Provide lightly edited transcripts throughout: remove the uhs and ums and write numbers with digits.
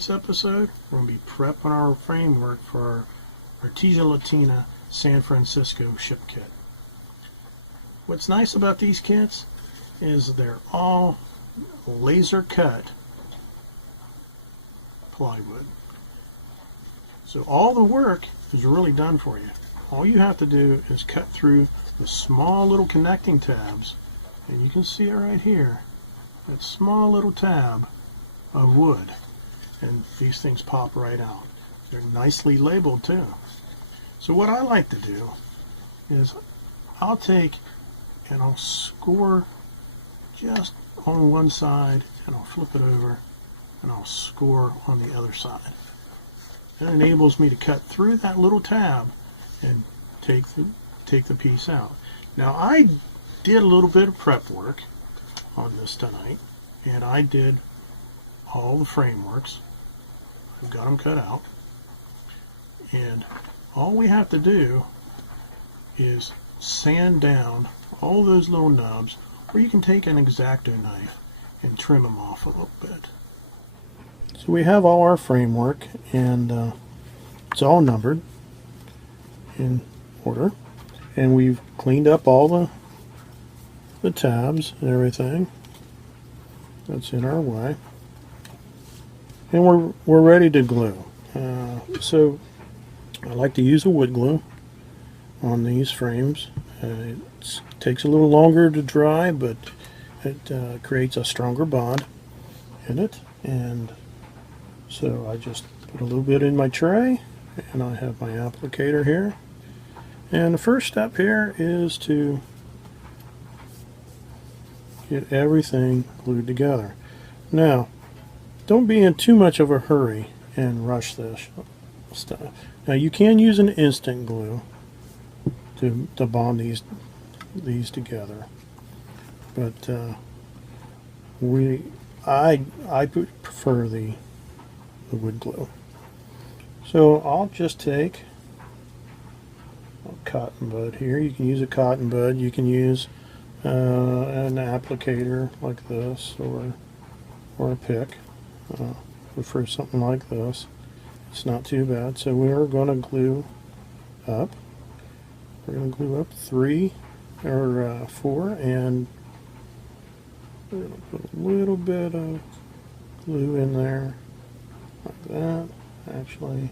tonight's episode, we're going to be prepping our framework for our Artesia Latina San Francisco ship kit. What's nice about these kits is they're all laser cut plywood. So all the work is really done for you. All you have to do is cut through the small little connecting tabs, and you can see it right here, that small little tab of wood, and these things pop right out. They're nicely labeled too. So what I like to do is I'll take and I'll score just on one side, and I'll flip it over and I'll score on the other side. That enables me to cut through that little tab and take the piece out. Now I did a little bit of prep work on this tonight, and I did all the frameworks. I've got them cut out, and all we have to do is sand down all those little nubs, or you can take an X-Acto knife and trim them off a little bit. So we have all our framework, and it's all numbered in order, and we've cleaned up all the tabs and everything that's in our way, and we're ready to glue. So I like to use a wood glue on these frames. It takes a little longer to dry, but it creates a stronger bond in it. And so I just put a little bit in my tray, and I have my applicator here. And the first step here is to get everything glued together. Now, don't be in too much of a hurry and rush this stuff. Now you can use an instant glue to bond these together, but I prefer the wood glue. So I'll just take a cotton bud here. You can use a cotton bud. You can use an applicator like this, or a pick. Prefer something like this. It's not too bad. So we're going to glue up. We're going to glue up 3 or 4, and we're going to put a little bit of glue in there like that. Actually,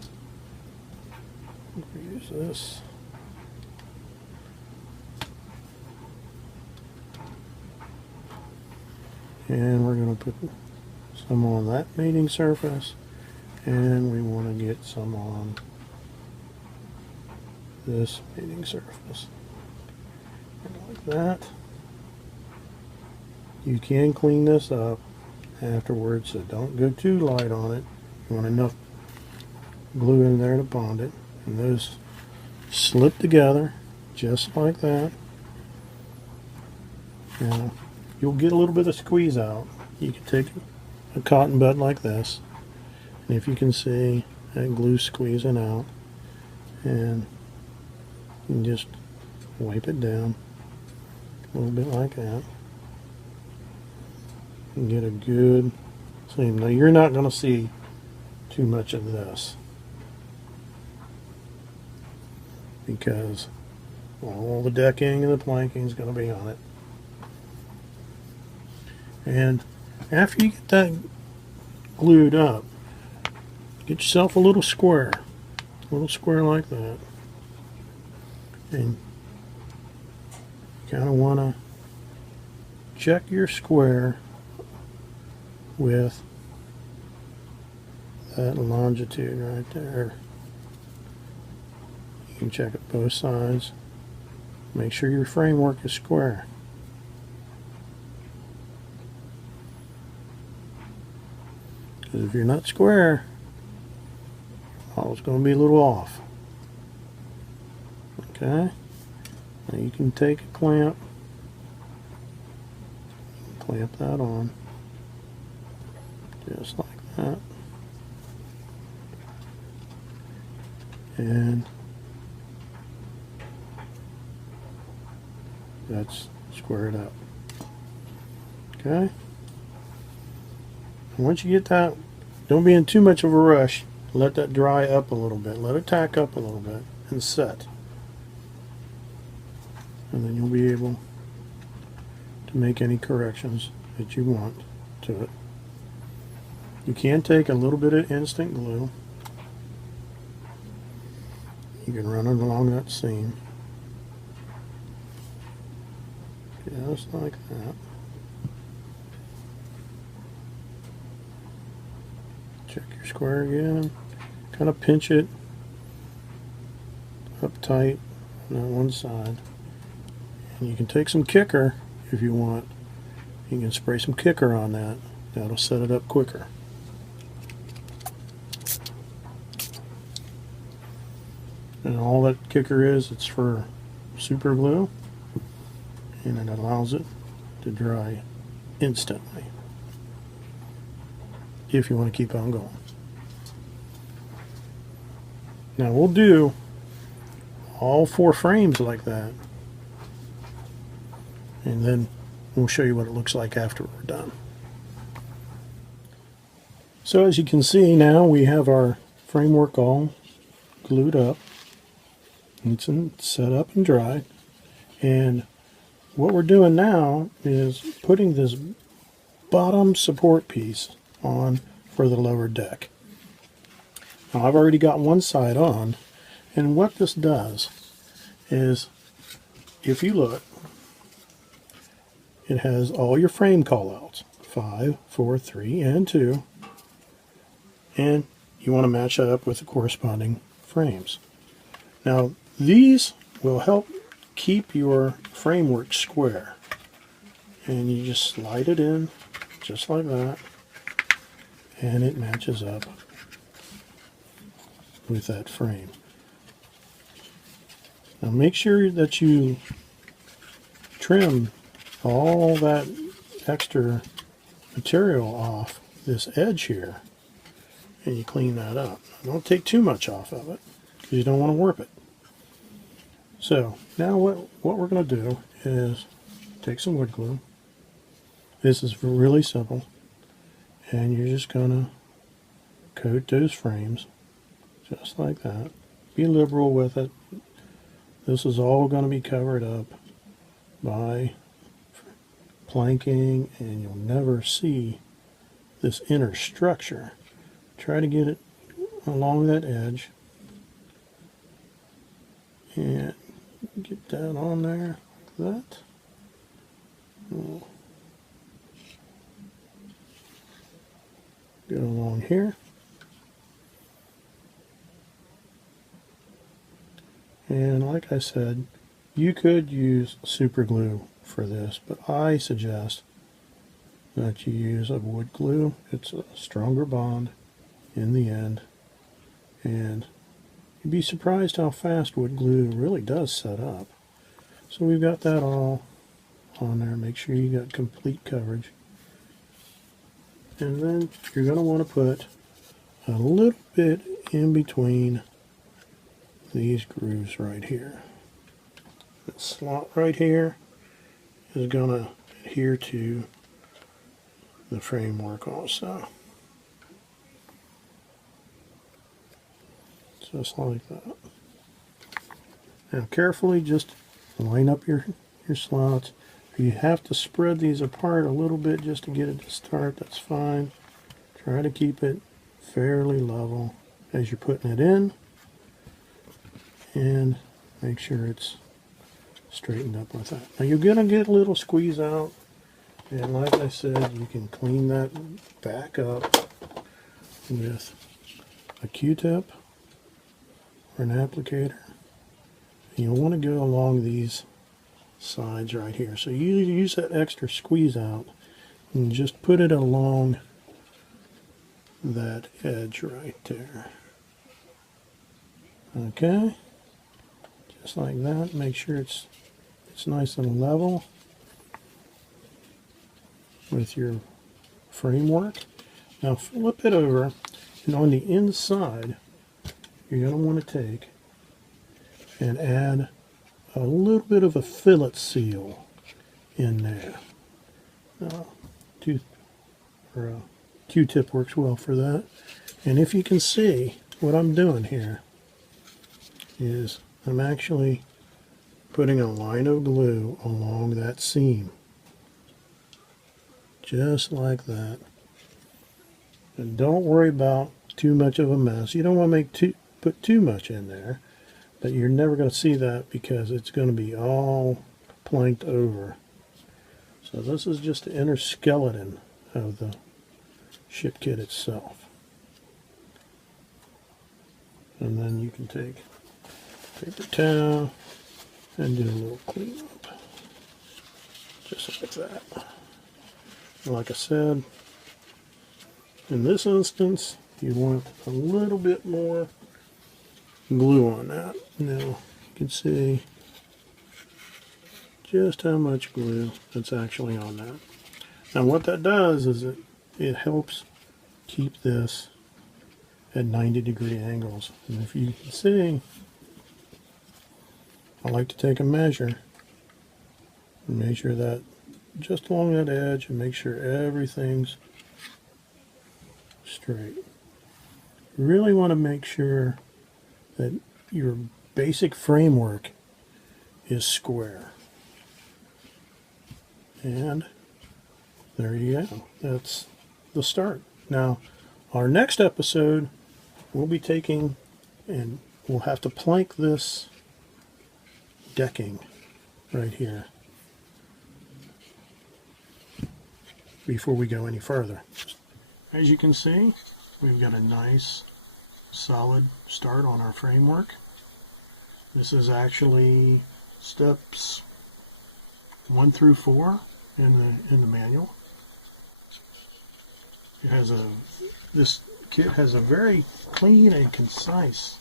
we'll use this. And we're going to put some on that mating surface, and we want to get some on this mating surface. And like that. You can clean this up afterwards, so don't go too light on it. You want enough glue in there to bond it, and those slip together just like that. Now you'll get a little bit of squeeze out. You can take a cotton bud like this, and if you can see that glue squeezing out, and you can just wipe it down a little bit like that and get a good seam. Now you're not going to see too much of this because all the decking and the planking is going to be on it. And after you get that glued up, get yourself a little square like that, and you kind of want to check your square with that longitude right there. You can check it both sides. Make sure your framework is square. Because if you're not square, it's going to be a little off. Okay? Now you can take a clamp, clamp that on, just like that. And that's squared up. Okay? And once you get that Don't be in too much of a rush. Let that dry up a little bit. Let it tack up a little bit and set. And then you'll be able to make any corrections that you want to it. You can take a little bit of instant glue. You can run it along that seam. Just like that. Check your square again. Kind of pinch it up tight on that one side. And you can take some kicker if you want. You can spray some kicker on that. That'll set it up quicker. And all that kicker is, it's for super glue. And it allows it to dry instantly if you want to keep on going. Now we'll do all 4 frames like that, and then we'll show you what it looks like after we're done. So as you can see now, we have our framework all glued up. It's set up and dried, and what we're doing now is putting this bottom support piece on for the lower deck. Now I've already got one side on, and what this does is, if you look, it has all your frame callouts, 5, 4, 3, and 2, and you want to match that up with the corresponding frames. Now these will help keep your framework square, and you just slide it in just like that, and it matches up with that frame. Now make sure that you trim all that extra material off this edge here, and you clean that up. Don't take too much off of it because you don't want to warp it. So now what we're going to do is take some wood glue. This is really simple, and you're just going to coat those frames just like that. Be liberal with it. This is all going to be covered up by planking, and you'll never see this inner structure. Try to get it along that edge and get that on there like that. Get along here. And like I said, you could use super glue for this, but I suggest that you use a wood glue. It's a stronger bond in the end, and you'd be surprised how fast wood glue really does set up. So we've got that all on there. Make sure you got complete coverage. And then you're going to want to put a little bit in between these grooves right here. That slot right here is going to adhere to the framework also. Just like that. Now carefully just line up your slots. If you have to spread these apart a little bit just to get it to start, that's fine. Try to keep it fairly level as you're putting it in, and make sure it's straightened up with that. Now you're going to get a little squeeze out, and like I said, you can clean that back up with a Q-tip or an applicator. You'll want to go along these sides right here. So you use that extra squeeze out and just put it along that edge right there. Okay, just like that. Make sure it's nice and level with your framework. Now flip it over, and on the inside you're going to want to take and add a little bit of a fillet seal in there. Q-tip works well for that. And if you can see, what I'm doing here is I'm actually putting a line of glue along that seam. Just like that. And don't worry about too much of a mess. You don't want to put too much in there, but you're never going to see that because it's going to be all planked over. So this is just the inner skeleton of the ship kit itself. And then you can take paper towel and do a little cleanup. Just like that. Like I said, in this instance, you want a little bit more glue on that. Now, you can see just how much glue that's actually on that. Now, what that does is it helps keep this at 90-degree angles. And if you can see, I like to take a measure that just along that edge and make sure everything's straight. You really want to make sure that your basic framework is square. And there you go. That's the start. Now, our next episode, we'll be taking and we'll have to plank this decking right here before we go any further. As you can see, we've got a nice solid start on our framework. This is actually steps 1 through 4 in the manual. It has this kit has a very clean and concise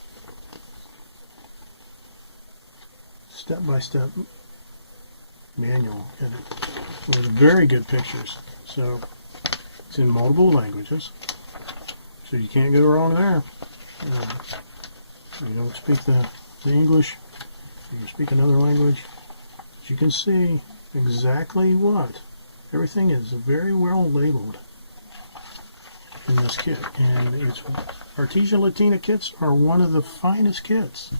step-by-step manual and with very good pictures. So it's in multiple languages, so you can't go wrong there. You don't speak the English, you speak another language. As you can see exactly what everything is very well labeled in this kit, and it's Artesia Latina kits are one of the finest kits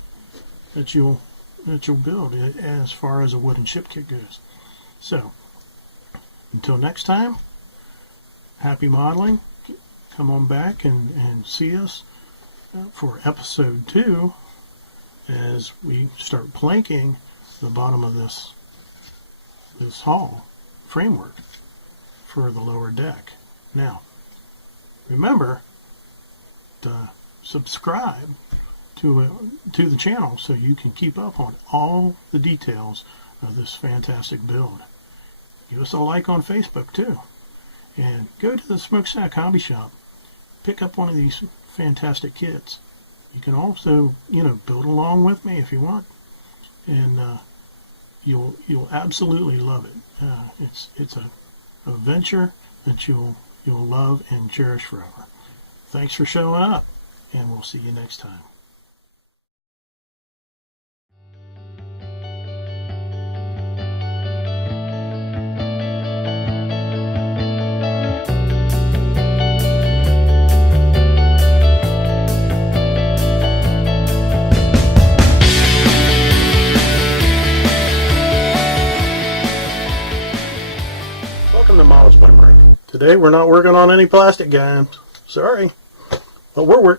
that you'll build as far as a wooden ship kit goes. So until next time, happy modeling. Come on back and see us for episode 2 as we start planking the bottom of this hull framework for the lower deck. Now, remember to subscribe to the channel so you can keep up on all the details of this fantastic build. Give us a like on Facebook too, and go to the Smokestack Hobby Shop. Pick up one of these fantastic kits. You can also, build along with me if you want, and you'll absolutely love it. It's a venture that you'll love and cherish forever. Thanks for showing up, and we'll see you next time. Today we're not working on any plastic guys. Sorry, but we're